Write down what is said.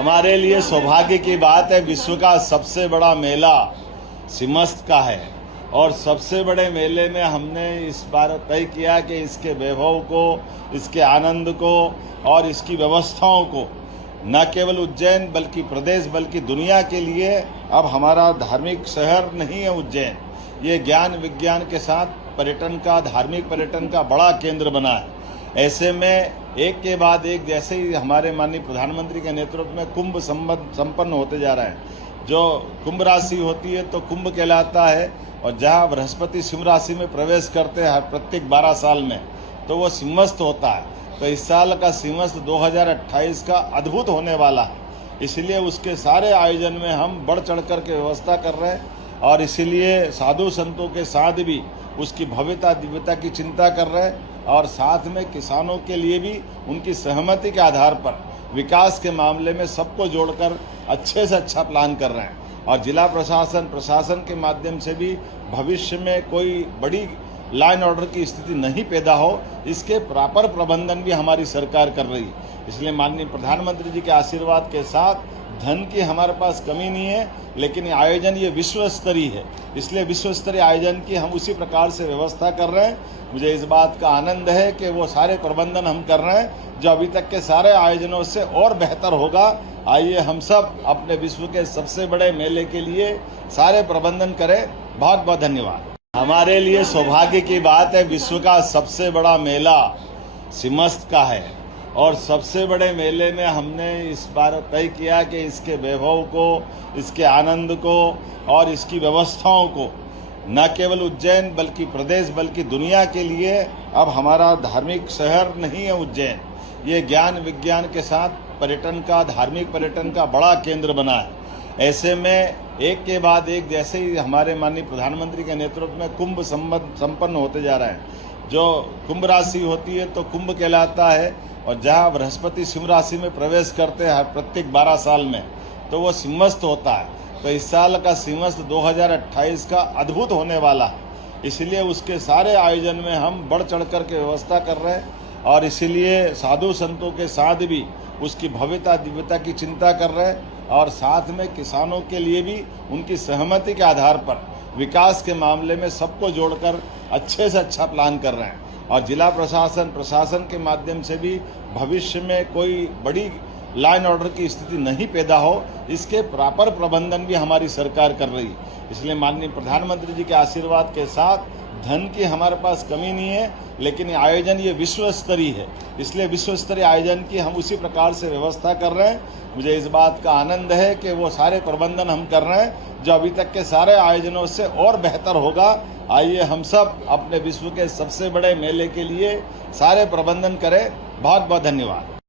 हमारे लिए सौभाग्य की बात है, विश्व का सबसे बड़ा मेला सिमस्त का है और सबसे बड़े मेले में हमने इस बार तय किया कि इसके वैभव को, इसके आनंद को और इसकी व्यवस्थाओं को न केवल उज्जैन बल्कि प्रदेश बल्कि दुनिया के लिए अब हमारा धार्मिक शहर नहीं है उज्जैन, ये ज्ञान विज्ञान के साथ पर्यटन का, धार्मिक पर्यटन का बड़ा केंद्र बना है। ऐसे में एक के बाद एक जैसे ही हमारे माननीय प्रधानमंत्री के नेतृत्व में कुंभ संपन्न होते जा रहा है। जो कुंभ राशि होती है तो कुंभ कहलाता है, और जहाँ बृहस्पति सिंह राशि में प्रवेश करते हैं प्रत्येक 12 साल में, तो वो सिंहस्थ होता है। तो इस साल का सिंहस्थ 2028 का अद्भुत होने वाला है, इसलिए उसके सारे आयोजन में हम बढ़ चढ़ कर के व्यवस्था कर रहे हैं और इसीलिए साधु संतों के साथ भी उसकी भव्यता दिव्यता की चिंता कर रहे हैं और साथ में किसानों के लिए भी उनकी सहमति के आधार पर विकास के मामले में सबको जोड़कर अच्छे से अच्छा प्लान कर रहे हैं। और जिला प्रशासन के माध्यम से भी भविष्य में कोई बड़ी लॉ एंड ऑर्डर की स्थिति नहीं पैदा हो, इसके प्रॉपर प्रबंधन भी हमारी सरकार कर रही है। इसलिए माननीय प्रधानमंत्री जी के आशीर्वाद के साथ धन की हमारे पास कमी नहीं है, लेकिन आयोजन ये विश्व स्तरीय है, इसलिए विश्व स्तरीय आयोजन की हम उसी प्रकार से व्यवस्था कर रहे हैं। मुझे इस बात का आनंद है कि वो सारे प्रबंधन हम कर रहे हैं जो अभी तक के सारे आयोजनों से और बेहतर होगा। आइए हम सब अपने विश्व के सबसे बड़े मेले के लिए सारे प्रबंधन करें। बहुत बहुत धन्यवाद। हमारे लिए सौभाग्य की बात है, विश्व का सबसे बड़ा मेला सिमस्त का है और सबसे बड़े मेले में हमने इस बार तय किया कि इसके वैभव को, इसके आनंद को और इसकी व्यवस्थाओं को न केवल उज्जैन बल्कि प्रदेश बल्कि दुनिया के लिए अब हमारा धार्मिक शहर नहीं है उज्जैन, ये ज्ञान विज्ञान के साथ पर्यटन का, धार्मिक पर्यटन का बड़ा केंद्र बना है। ऐसे में एक के बाद एक जैसे ही हमारे माननीय प्रधानमंत्री के नेतृत्व में कुंभ संपन्न होते जा रहा है। जो कुंभ राशि होती है तो कुंभ कहलाता है, और जहाँ बृहस्पति सिंह राशि में प्रवेश करते हैं प्रत्येक 12 साल में, तो वो सिंहस्थ होता है। तो इस साल का सिंहस्थ 2028 का अद्भुत होने वाला है, इसलिए उसके सारे आयोजन में हम बढ़ चढ़ कर के व्यवस्था कर रहे हैं और इसीलिए साधु संतों के साथ भी उसकी भव्यता दिव्यता की चिंता कर रहे हैं और साथ में किसानों के लिए भी उनकी सहमति के आधार पर विकास के मामले में सबको जोड़कर अच्छे से अच्छा प्लान कर रहे हैं। और जिला प्रशासन के माध्यम से भी भविष्य में कोई बड़ी लॉ एंड ऑर्डर की स्थिति नहीं पैदा हो, इसके प्रॉपर प्रबंधन भी हमारी सरकार कर रही है। इसलिए माननीय प्रधानमंत्री जी के आशीर्वाद के साथ धन की हमारे पास कमी नहीं है, लेकिन आयोजन ये विश्व स्तरीय है, इसलिए विश्व स्तरीय आयोजन की हम उसी प्रकार से व्यवस्था कर रहे हैं। मुझे इस बात का आनंद है कि वो सारे प्रबंधन हम कर रहे हैं जो अभी तक के सारे आयोजनों से और बेहतर होगा। आइए हम सब अपने विश्व के सबसे बड़े मेले के लिए सारे प्रबंधन करें। बहुत बहुत धन्यवाद।